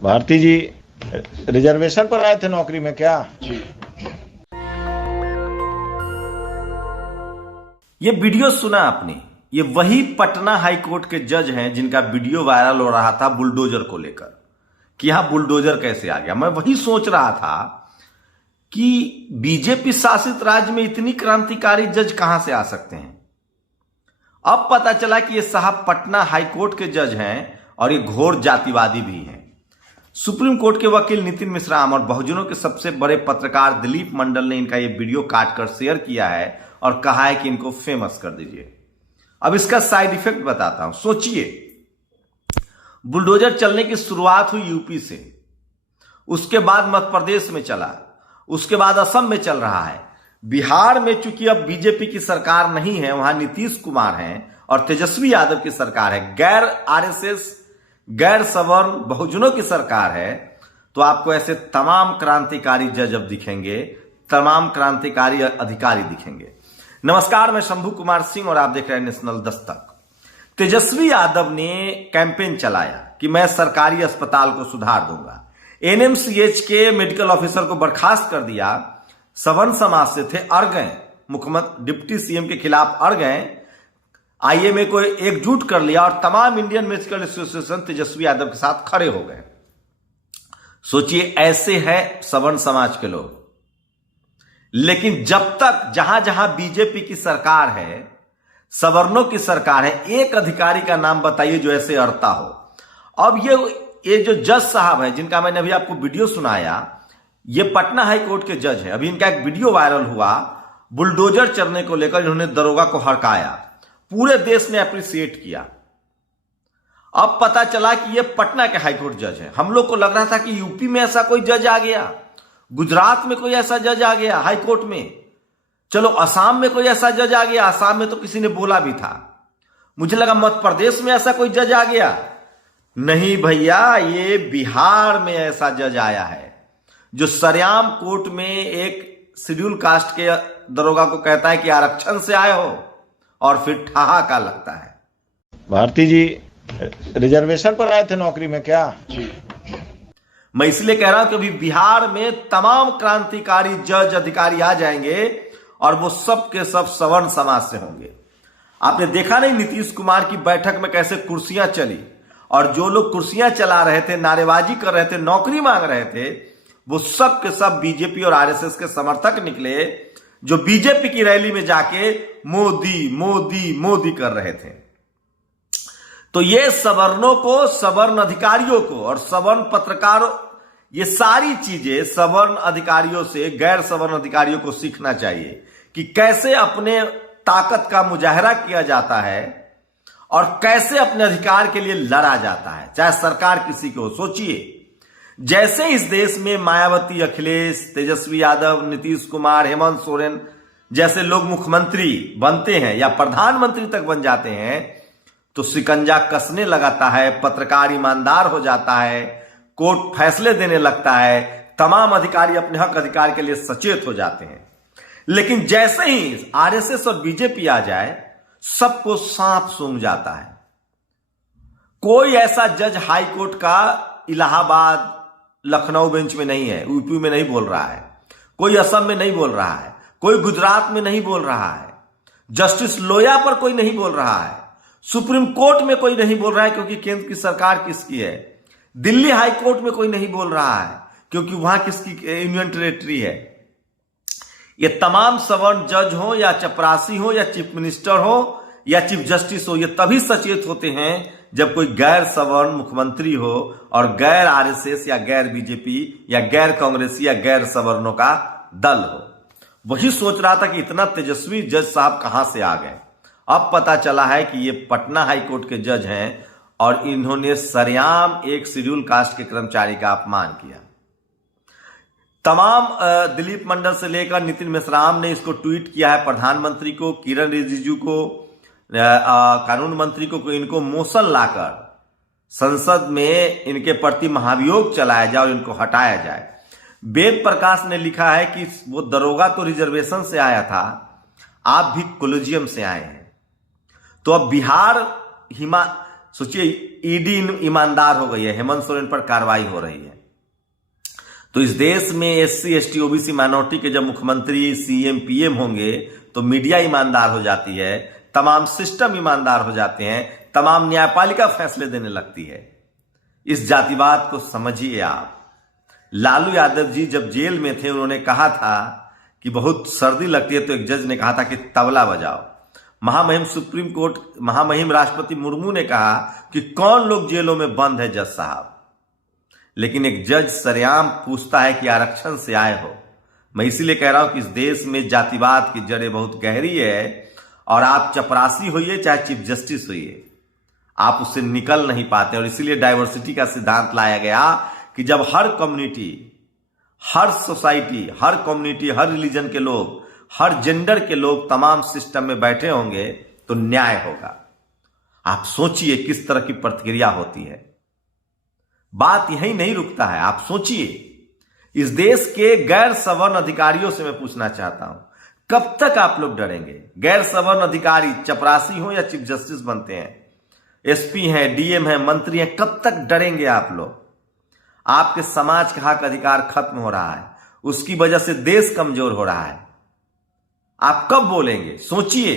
भारती जी reservation पर आए थे नौकरी में क्या? ये वीडियो सुना आपने? ये वही पटना हाईकोर्ट के जज हैं जिनका वीडियो वायरल हो रहा था बुलडोजर को लेकर कि यहां बुलडोजर कैसे आ गया। मैं वही सोच रहा था कि बीजेपी शासित राज्य में इतनी क्रांतिकारी जज कहां से आ सकते हैं। अब पता चला कि ये साहब पटना हाईकोर्ट के जज हैं और ये घोर जातिवादी भी हैं। सुप्रीम कोर्ट के वकील नितिन मिश्राम और बहुजनों के सबसे बड़े पत्रकार दिलीप मंडल ने इनका ये वीडियो काटकर शेयर किया है और कहा है कि इनको फेमस कर दीजिए। अब इसका साइड इफेक्ट बताता हूं। सोचिए, बुलडोजर चलने की शुरुआत हुई यूपी से, उसके बाद मध्य प्रदेश में चला, उसके बाद असम में चल रहा है। बिहार में चूंकि अब बीजेपी की सरकार नहीं है, वहां नीतीश कुमार हैं और तेजस्वी यादव की सरकार है, गैर आरएसएस गैर सवर्ण बहुजनों की सरकार है, तो आपको ऐसे तमाम क्रांतिकारी जज अब दिखेंगे, तमाम क्रांतिकारी अधिकारी दिखेंगे। नमस्कार, मैं शंभू कुमार सिंह और आप देख रहे हैं नेशनल दस्तक। तेजस्वी यादव ने कैंपेन चलाया कि मैं सरकारी अस्पताल को सुधार दूंगा। एनएमसीएच के मेडिकल ऑफिसर को बर्खास्त कर दिया। सवर्ण समाज से थे, अड़ गए, मुख्यमंत्री डिप्टी सीएम के खिलाफ अड़ गए, आईएमए को एकजुट कर लिया और तमाम Indian medical association Tejashwi Yadav के साथ खड़े हो गए। सोचिए, ऐसे है सवर्ण समाज के लोग। लेकिन जब तक जहां जहां बीजेपी की सरकार है, सवर्णों की सरकार है, एक अधिकारी का नाम बताइए जो ऐसे अड़ता हो। अब ये जो जज साहब है जिनका मैंने अभी आपको वीडियो सुनाया, ये पटना हाईकोर्ट के जज है। अभी इनका एक वीडियो वायरल हुआ बुलडोजर चलने को लेकर, इन्होंने दरोगा को हड़काया, पूरे देश ने अप्रिशिएट किया। अब पता चला कि ये पटना के हाईकोर्ट जज है। हम लोग को लग रहा था कि यूपी में ऐसा कोई जज आ गया, गुजरात में कोई ऐसा जज आ गया हाईकोर्ट में, चलो असम में कोई ऐसा जज आ गया, असम में तो किसी ने बोला भी था। मुझे लगा मध्य प्रदेश में ऐसा कोई जज आ गया। नहीं भैया, ये बिहार में ऐसा जज आया है जो सरेआम कोर्ट में एक शेड्यूल कास्ट के दरोगा को कहता है कि आरक्षण से आए हो, और फिर ठहाका लगता है। भारती जी रिजर्वेशन पर आए थे नौकरी में क्या? मैं इसलिए कह रहा हूं कि अभी बिहार में तमाम क्रांतिकारी जज अधिकारी आ जाएंगे और वो सब के सब सवर्ण समाज से होंगे। आपने देखा नहीं नीतीश कुमार की बैठक में कैसे कुर्सियां चली, और जो लोग कुर्सियां चला रहे थे, नारेबाजी कर रहे थे, नौकरी मांग रहे थे, वो सब के सब बीजेपी और आरएसएस के समर्थक निकले, जो बीजेपी की रैली में जाके मोदी मोदी मोदी कर रहे थे। तो ये सवर्णों को, सवर्ण अधिकारियों को और सवर्ण पत्रकारों, ये सारी चीजें सवर्ण अधिकारियों से गैर सवर्ण अधिकारियों को सीखना चाहिए कि कैसे अपने ताकत का मुजाहरा किया जाता है और कैसे अपने अधिकार के लिए लड़ा जाता है, चाहे सरकार किसी की हो। सोचिए, जैसे इस देश में मायावती, अखिलेश, तेजस्वी यादव, नीतीश कुमार, हेमंत सोरेन जैसे लोग मुख्यमंत्री बनते हैं या प्रधानमंत्री तक बन जाते हैं, तो शिकंजा कसने लगाता है, पत्रकार ईमानदार हो जाता है, कोर्ट फैसले देने लगता है, तमाम अधिकारी अपने हक अधिकार के लिए सचेत हो जाते हैं। लेकिन जैसे ही आरएसएस और बीजेपी आ जाए, सबको सांप सूंघ जाता है। कोई ऐसा जज हाईकोर्ट का इलाहाबाद, लखनऊ बेंच में नहीं है, यूपी में नहीं बोल रहा है, कोई असम में नहीं बोल रहा है, कोई गुजरात में नहीं बोल रहा है, जस्टिस लोया पर कोई नहीं बोल रहा है, सुप्रीम कोर्ट में कोई नहीं बोल रहा है क्योंकि केंद्र की सरकार किसकी है, दिल्ली हाई कोर्ट में कोई नहीं बोल रहा है क्योंकि वहां किसकी यूनियन टेरिटरी है। ये तमाम सवर्ण जज हो या चपरासी हो या चीफ मिनिस्टर हो या चीफ जस्टिस हो, ये तभी सचेत होते हैं जब कोई गैर सवर्ण मुख्यमंत्री हो और गैर आरएसएस या गैर बीजेपी या गैर कांग्रेसी या गैर सवर्णों का दल हो। वही सोच रहा था कि इतना तेजस्वी जज साहब कहां से आ गए। अब पता चला है कि ये पटना हाईकोर्ट के जज हैं और इन्होंने सरेआम एक शेड्यूल कास्ट के कर्मचारी का अपमान किया। तमाम दिलीप मंडल से लेकर नितिन मिश्राम ने इसको ट्वीट किया है, प्रधानमंत्री को, किरण रिजिजू को, कानून मंत्री को, इनको मोशन लाकर संसद में इनके प्रति महाभियोग चलाया जाए और इनको हटाया जाए। वेद प्रकाश ने लिखा है कि वो दरोगा तो रिजर्वेशन से आया था, आप भी कोलिजियम से आए हैं। तो अब बिहार सोचिए, ईडी ईमानदार हो गई है, हेमंत सोरेन पर कार्रवाई हो रही है। तो इस देश में एससी एसटी ओबीसी माइनॉरिटी के जब मुख्यमंत्री सीएम पीएम होंगे तो मीडिया ईमानदार हो जाती है, तमाम सिस्टम ईमानदार हो जाते हैं, तमाम न्यायपालिका फैसले देने लगती है। इस जातिवाद को समझिए आप। लालू यादव जी जब जेल में थे उन्होंने कहा था कि बहुत सर्दी लगती है, तो एक जज ने कहा था कि तबला बजाओ। महामहिम सुप्रीम कोर्ट, महामहिम राष्ट्रपति मुर्मू ने कहा कि कौन लोग जेलों में बंद है जज साहब, लेकिन एक जज सरेआम पूछता है कि आरक्षण से आए हो। मैं इसीलिए कह रहा हूं कि इस देश में जातिवाद की जड़ें बहुत गहरी है, और आप चपरासी होइए चाहे चीफ जस्टिस होइए, आप उससे निकल नहीं पाते। और इसीलिए डाइवर्सिटी का सिद्धांत लाया गया कि जब हर कम्युनिटी, हर सोसाइटी, हर कम्युनिटी, हर रिलीजन के लोग, हर जेंडर के लोग तमाम सिस्टम में बैठे होंगे तो न्याय होगा। आप सोचिए किस तरह की प्रतिक्रिया होती है। बात यही नहीं रुकता है, आप सोचिए। इस देश के गैर सवर्ण अधिकारियों से मैं पूछना चाहता हूं, कब तक आप लोग डरेंगे? गैर सवर्ण अधिकारी चपरासी हो या चीफ जस्टिस बनते हैं, एसपी हैं, डीएम हैं, मंत्री हैं, कब तक डरेंगे आप लोग? आपके समाज का हक अधिकार खत्म हो रहा है, उसकी वजह से देश कमजोर हो रहा है। आप कब बोलेंगे? सोचिए।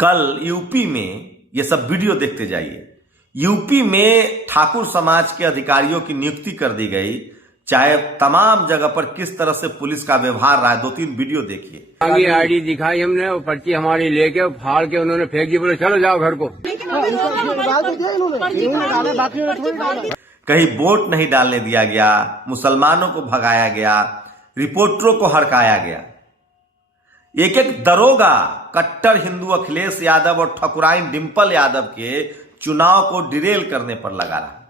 कल यूपी में, ये सब वीडियो देखते जाइए, यूपी में ठाकुर समाज के अधिकारियों की नियुक्ति कर दी गई, चाहे तमाम जगह पर किस तरह से पुलिस का व्यवहार रहा है। 2-3 वीडियो देखिए। आगे आईडी दिखाई हमने, वो पर्ची हमारी लेके फाड़ के उन्होंने फेंक दी, बोले चलो जाओ घर को। कहीं वोट नहीं डालने दिया गया, मुसलमानों को भगाया गया, रिपोर्टरों को हड़काया गया। एक एक दरोगा कट्टर हिंदू अखिलेश यादव और ठकुराइन डिंपल यादव के चुनाव को डिरेल करने पर लगा रहा।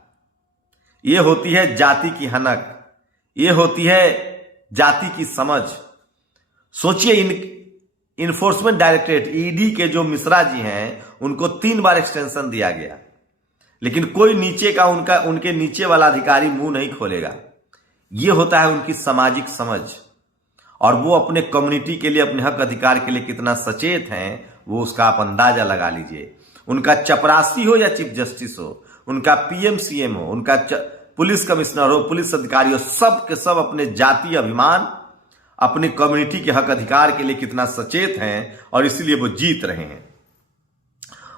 यह होती है जाति की हनक, यह होती है जाति की समझ। सोचिए, इन्फोर्समेंट डायरेक्टरेट ईडी के जो मिश्रा जी हैं उनको 3 बार एक्सटेंशन दिया गया, लेकिन कोई नीचे का उनके नीचे वाला अधिकारी मुंह नहीं खोलेगा। यह होता है उनकी सामाजिक समझ, और वो अपने कम्युनिटी के लिए, अपने हक अधिकार के लिए कितना सचेत हैं वो उसका आप अंदाजा लगा लीजिए। उनका चपरासी हो या चीफ जस्टिस हो, उनका पीएम सीएम हो, उनका पुलिस कमिश्नर हो, पुलिस अधिकारी हो, सब के सब अपने जातीय अभिमान, अपने कम्युनिटी के हक अधिकार के लिए कितना सचेत हैं, और इसलिए वो जीत रहे हैं।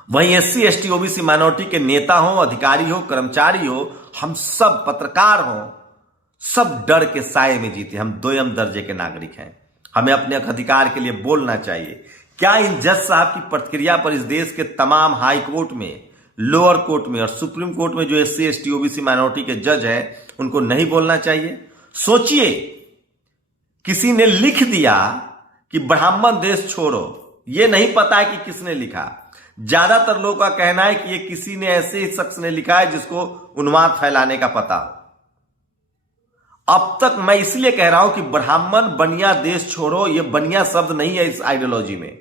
वहीं एससी एसटी ओबीसी माइनॉरिटी के नेता हो, अधिकारी हो, कर्मचारी हो, हम सब पत्रकार हो, सब डर के साए में जीते। हम 2म दर्जे के नागरिक हैं, हमें अपने अधिकार के लिए बोलना चाहिए। क्या इन जज साहब की प्रतिक्रिया पर इस देश के तमाम हाई कोर्ट में, लोअर कोर्ट में और सुप्रीम कोर्ट में जो एससी एसटी ओबीसी माइनॉरिटी के जज हैं उनको नहीं बोलना चाहिए? सोचिए, किसी ने लिख दिया कि ब्राह्मण देश छोड़ो, यह नहीं पता है कि किसने लिखा। ज्यादातर लोगों का कहना है कि यह किसी ने, ऐसे ही शख्स ने लिखा है जिसको उन्माद फैलाने का पता हो। अब तक मैं इसलिए कह रहा हूं कि ब्राह्मण बनिया देश छोड़ो, यह बनिया शब्द नहीं है इस आइडियोलॉजी में।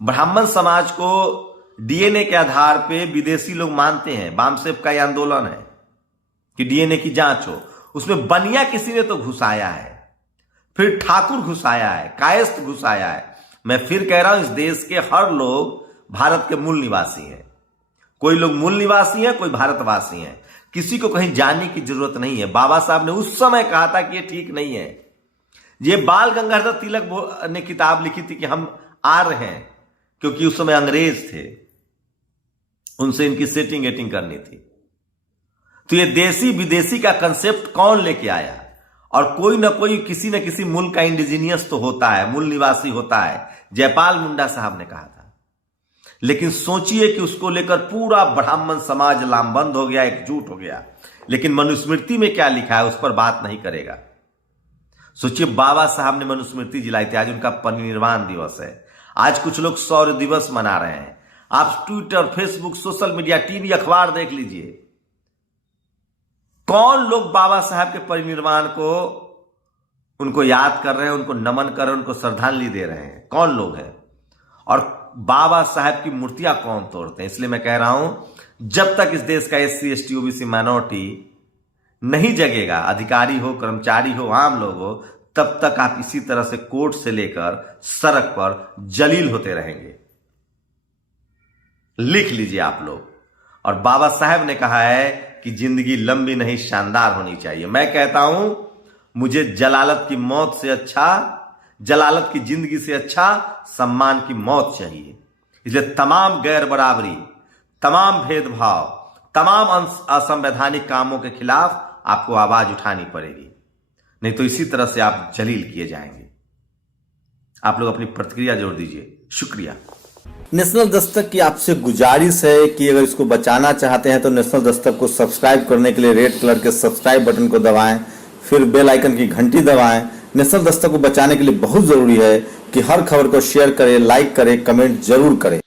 ब्राह्मण समाज को डीएनए के आधार पे विदेशी लोग मानते हैं। बामसेफ का यह आंदोलन है कि डीएनए की जांच हो, उसमें बनिया किसी ने तो घुसाया है, फिर ठाकुर घुसाया है, कायस्थ घुसाया है। मैं फिर कह रहा हूं, इस देश के हर लोग भारत के मूल निवासी हैं। कोई लोग मूल निवासी हैं, कोई भारतवासी हैं। किसी को कहीं जाने की जरूरत नहीं है। बाबा साहब ने उस समय कहा था कि यह ठीक नहीं है। ये बाल गंगाधर तिलक ने किताब लिखी थी कि हम आ रहे हैं, क्योंकि उस समय अंग्रेज थे, उनसे इनकी सेटिंग एटिंग करनी थी। तो ये देसी विदेशी का कंसेप्ट कौन लेके आया? और कोई ना कोई, किसी न किसी मुल्क का इंडिजीनियस तो होता है, मूल निवासी होता है। जयपाल मुंडा साहब ने कहा था। लेकिन सोचिए कि उसको लेकर पूरा ब्राह्मण समाज लामबंद हो गया, एकजुट हो गया। लेकिन मनुस्मृति में क्या लिखा है उस पर बात नहीं करेगा। सोचिए, बाबा साहब ने मनुस्मृति जलाई थी, आज उनका परिनिर्वाण दिवस है। आज कुछ लोग शौर्य दिवस मना रहे हैं। आप Twitter, Facebook, social media, TV, अखबार देख लीजिए, कौन लोग बाबा साहब के परिनिर्वाण को, उनको याद कर रहे हैं, उनको नमन कर रहे हैं, उनको श्रद्धांजलि दे रहे हैं? कौन लोग हैं? और बाबा साहब की मूर्तियां कौन तोड़ते हैं? इसलिए मैं कह रहा हूं, जब तक इस देश का एससी एसटी ओबीसी माइनॉरिटी नहीं जगेगा, अधिकारी हो, कर्मचारी हो, आम लोग हो, तब तक आप इसी तरह से कोर्ट से लेकर सड़क पर जलील होते रहेंगे। लिख लीजिए आप लोग। और बाबा साहब ने कहा है कि जिंदगी लंबी नहीं शानदार होनी चाहिए। मैं कहता हूं मुझे जलालत की मौत से अच्छा, जलालत की जिंदगी से अच्छा सम्मान की मौत चाहिए। इसलिए तमाम गैर बराबरी, तमाम भेदभाव, तमाम असंवैधानिक कामों के खिलाफ आपको आवाज उठानी पड़ेगी, नहीं तो इसी तरह से आप जलील किए जाएंगे। आप लोग अपनी प्रतिक्रिया जोड़ दीजिए। शुक्रिया। नेशनल दस्तक की आपसे गुजारिश है कि अगर इसको बचाना चाहते हैं तो नेशनल दस्तक को सब्सक्राइब करने के लिए रेड कलर के सब्सक्राइब बटन को दबाएं, फिर बेल आइकन की घंटी दबाएं। नेशनल दस्तक को बचाने के लिए बहुत जरूरी है कि हर खबर को शेयर करें, लाइक करें, कमेंट जरूर करें।